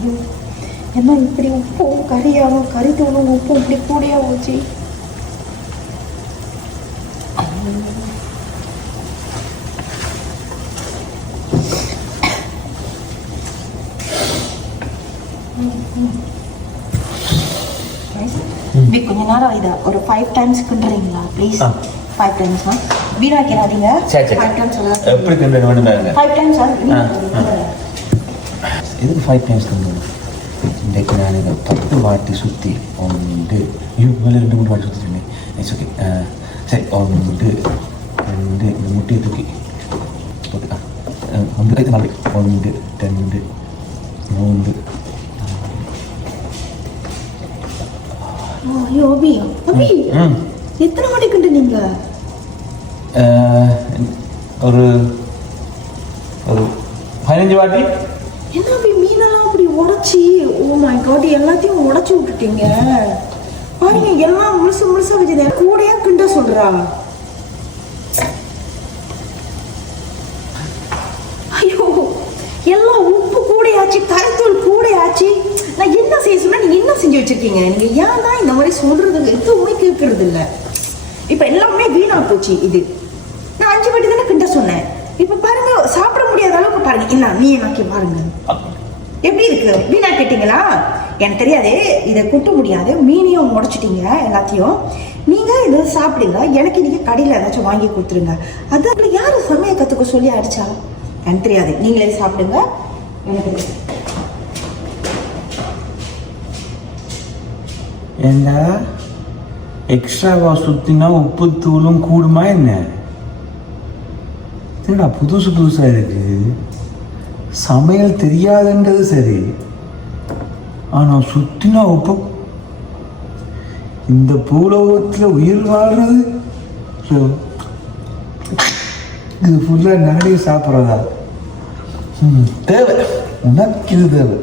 ஐயோ என்ன இப்படி உப்பும் கறியாகும், கறி தூளும் உப்பும் இப்படி கூடியா போச்சு. கொஞ்ச நேரம் இதை ஒரு 5 times கிண்டுறீங்களா ப்ளீஸ்? 5 times வீணாக்கிறாதீங்க. 5 times எப்படி கிண்ட வேணும்? 5 times இதுக்கு 5 times கிண்டணும். இன்றைக்கு நான் இதை 10 வாட்டி சுற்றி 1 மேலே 2-3 வாட்டி சுற்றிட்டேன். It's okay. சரி 1 2 இந்த முட்டையை தூக்கி ஓகே 1 நாளைக்கு 1 2 3. ஐயோ அபி அபி எத்தனை வாட்டி கிண்டுனீங்க? ஒரு 15 வாட்டி. என்ன அபி மீனெல்லாம் அப்படி உடைச்சி, ஓ மை காட், எல்லாத்தையும் உடைச்சி விட்டுட்டீங்க. பாருங்க எல்லாம் முழுசா வச்சுது. கூடையா கிண்ட சொல்றா? ஐயோ எல்லாம் உப்பு கூடையாச்சு, கரைத்தூள் கூடையாச்சு. நான் என்ன செய்ய சொன்னா நீங்க என்ன செஞ்சு வச்சிருக்கீங்க? நீங்க ஏன் தான் இந்த மாதிரி சொல்றதுக்கு எதுவுமே கேட்கறது இல்லை. இப்ப எல்லாமே வீணா போச்சு. இது நான் 5 வாட்டி தானே கிண்ட சொன்னேன். இப்ப பாருங்க சாப்பிட முடியாத அளவுக்கு பாருங்க. என்ன மீ நாக்கி பாருங்க எப்படி இருக்கு. வீணா கேட்டீங்களா? எனக்கு தெரியாது, இதை குட்ட முடியாது. மீனையும் உடைச்சிட்டீங்க எல்லாத்தையும். நீங்க இதை சாப்பிடுங்க, எனக்கு நீங்க கடையில் ஏதாச்சும் வாங்கி கொடுத்துருங்க. அதில் யாரு சமையல் கற்றுக்க சொல்லி அடிச்சா எனக்கு தெரியாது. நீங்களே சாப்பிடுங்க. எனக்கு ஏண்டா எக்ஸ்ட்ராவா சுற்றினா உப்பு தூளும் கூடுமா என்ன? என்னடா புதுசா இருக்கு. சமையல் தெரியாதுன்றது சரி, ஆனால் சுற்றினா உப்பு. இந்த பூலோகத்தில் உயிர் வாழ்றது இது ஃபுல்லாக நானே சாப்பிட்றதா? தேவை, உனக்கு இது தேவை.